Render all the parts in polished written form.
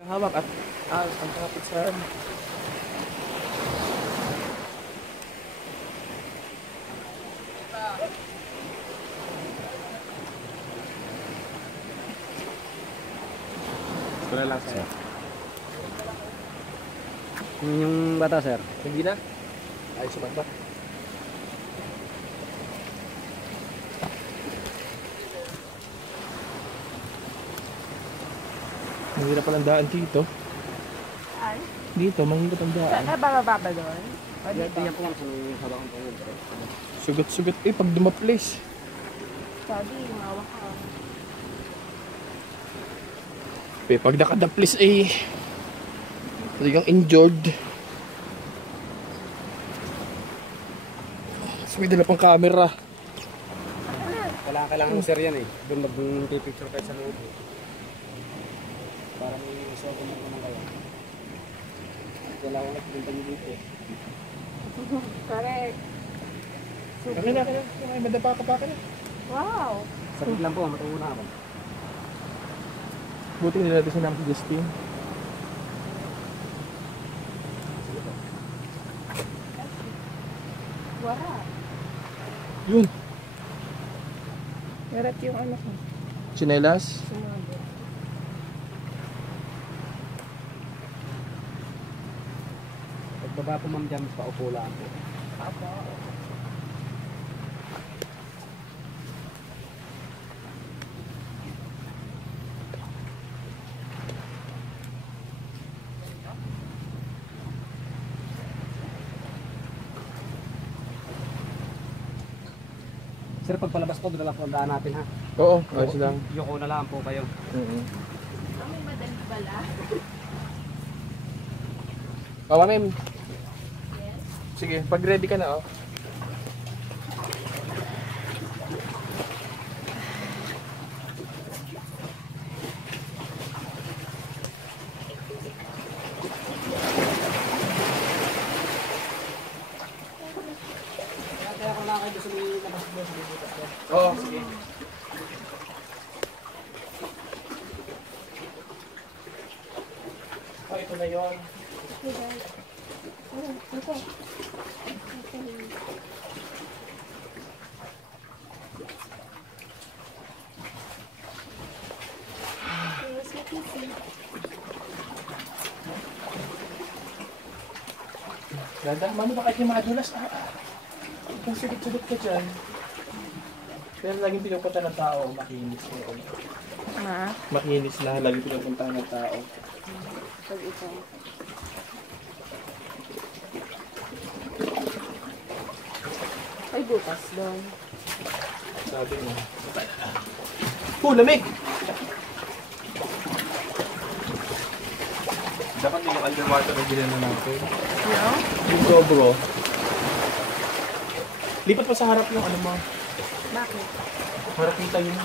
Hawak at ang kapit sa ito na lang sir. Yung bata, sir. Hindi na? Ayos naman ba? Mahirap palang daan dito. Ay? Dito, mahirap ang daan. Bababa ba doon? Tingnan po nga sa habang po yun. Sugat-sugat pag dumaplis. Sabi, mawa ka. Pag nakadaplis talagang injured. So may dala pang camera. Kailangan mo, sir, yan eh. Doon mag-picture kayo sa loob. Para may isoto mo naman kayo. Kailangan nagpunta nyo dito. Correct. Kaya na. May madapa ka pa ka na. Wow! Sakit lang po, matuuna ako. Buti nila natin sinama si Justine. Wara. Yun. Merat yung ano ko. Chinelas. Sinabi. Pagbaba po, ma'am, dyan, paupo lang po. Apo. Sir, pagpalabas po, doon lang po ang daan natin, ha? Oo, ayos lang. Yuko na lang po kayo. May madali pala. Oh, ma'am. Sige, pag ready ka na, oh. Kaya kung lang kayo gusto may labas po, sige po. Oo, sige. Oh, ito na yun. Hey guys. Oh, ito. Ganda, mano ba kahit yung madulas? Kung sulit-sulit ka dyan. Pero laging pinupunta ng tao, makinis na yun. Ha? Makinis na, laging pinupunta ng tao. Pag ito. Ay, butas doon. Sabi mo. Lamig! Dapat yung underwater na ginana natin. No? Yung GoPro. Lipat pa sa harap ng ano mo. Bakit? Para kita yun.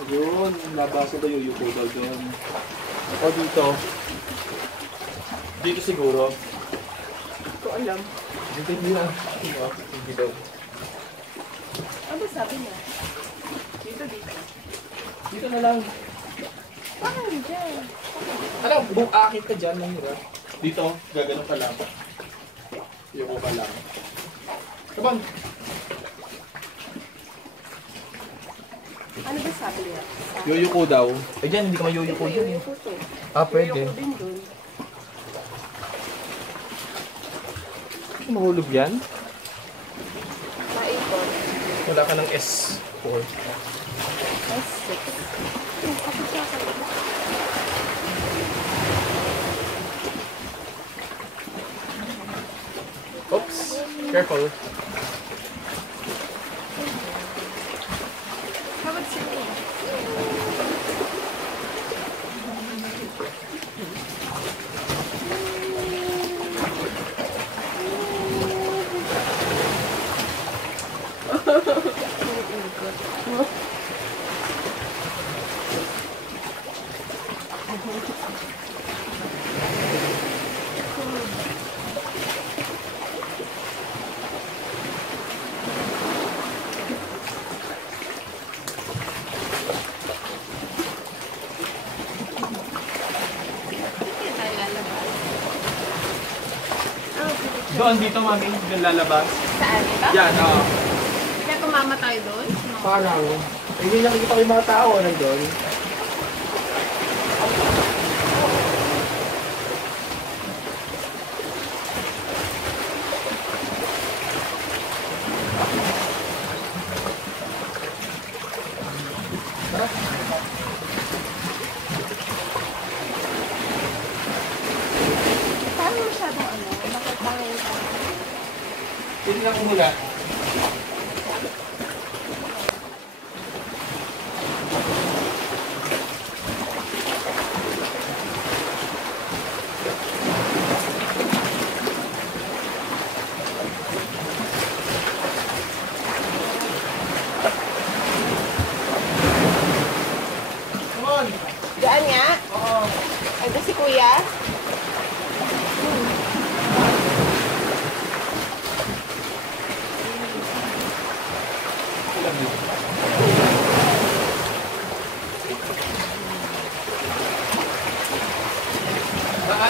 Ayun, nabasa daw yung yuko daw doon. O dito. Dito siguro. Hindi ko alam. Dito hindi na. Hindi daw. Ano sabi niya? Dito. Dito na lang. Bakit dyan? Alam, akit ka dyan lang nila. Dito, gagano ka lang. Yuko ka lang. Kabang! Ano ba sabi niya? Yoyuko daw. Eh dyan, hindi ka mayuyuko dyan. Ayoko to. Ah, pwede. Ayoko din doon. Mahulog yan? Maipon. Wala ka ng S4. S6. Oh, kapit siya kayo. Oops. Careful. How about swimming? Doon dito, mami, yung lalabas. Saan ito? Yan, oo. Kaya tumama tayo doon? Parang, hindi nakikita ko yung mga tao nandun. Parang masyadong ano, nakapangin ka. Hindi lang ko muna. Come on! Diyan nga? Oo. Ando si kuya?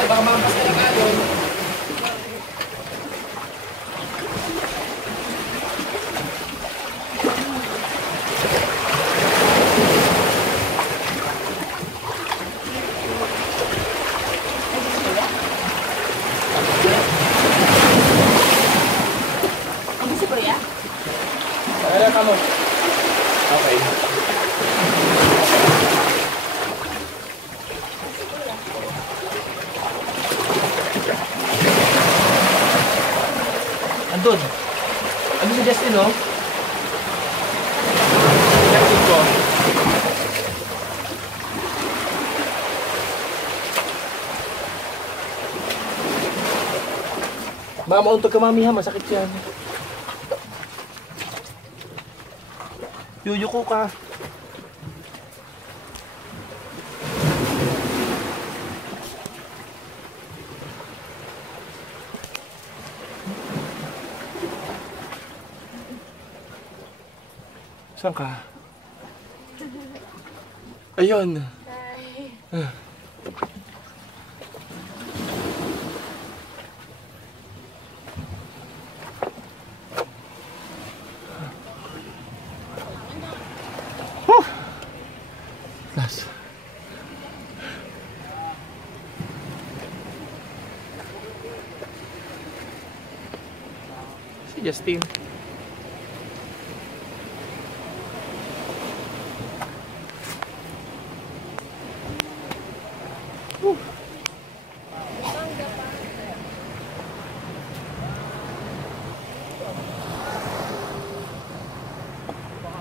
Baka mampas ka na ka doon. Ando si kuya? Kaya ka mo. Okay. Andun. Andun si Justin, no? Justin ko. Mauntog ka, mami, ha? Masakit yan. Yuyuko ka. Saan ka? Ayun. Last. Si Justin.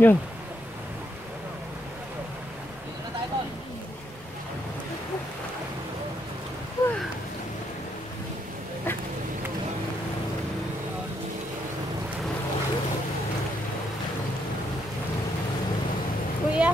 Yan. Kuya?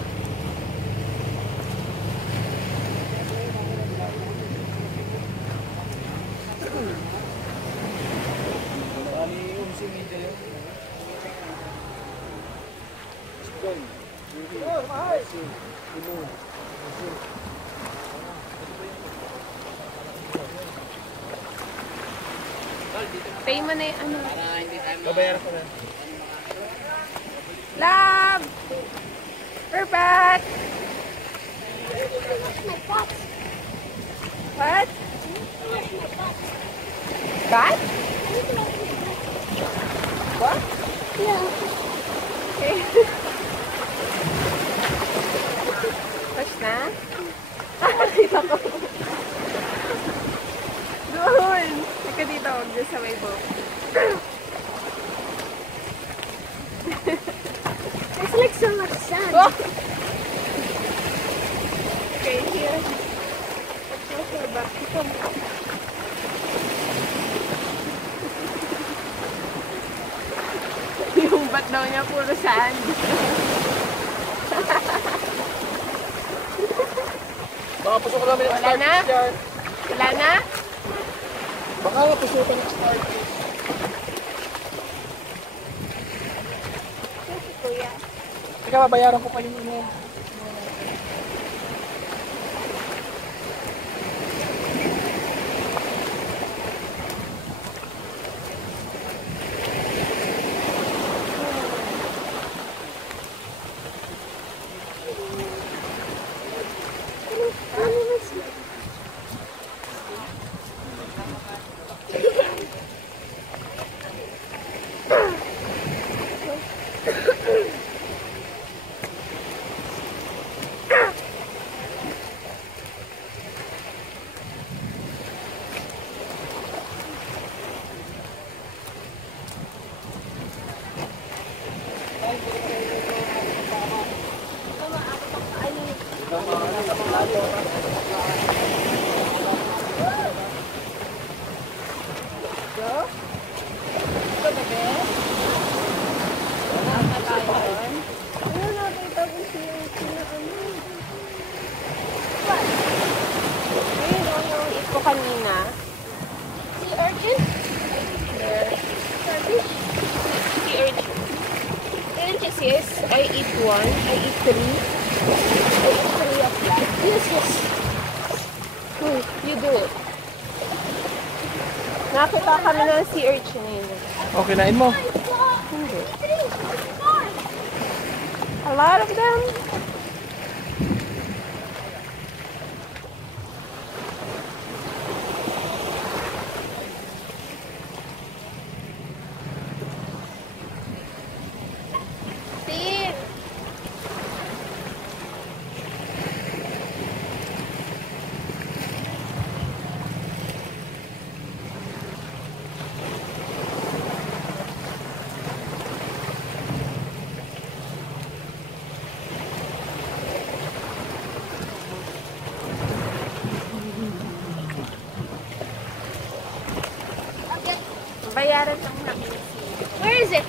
Pay mo na yung ano. Babayaran ko na. Love! We're back! What? Bat? What? Yeah. Okay. Push na? Nakita ko. Doon! Ika dito, huwag dyan sa may boat. There's like so much sand. Oh! Okay, here. Let's go for back. Come. Yung bat daw niya puro sand. Baka pusok namin ang Wala na? starfish yan. Wala na? Baka nga pusukan ng starfish. Kuya. Teka, babayaran ko pa yung ano. Go? Ito ba, be? Wala na tayo doon. Ano nakita ko siya ano? Ayun, yung ito kanina. Si urchin? There. Starfish? The urchin. Ilan sis? I eat one. I eat three. I eat three of that. Yes, yes. You do it. Nakita kami ng sea urchin ngayon. Okay, nain mo. Hindi. A lot of them. Tin. Bayaran lang namin. Where is it?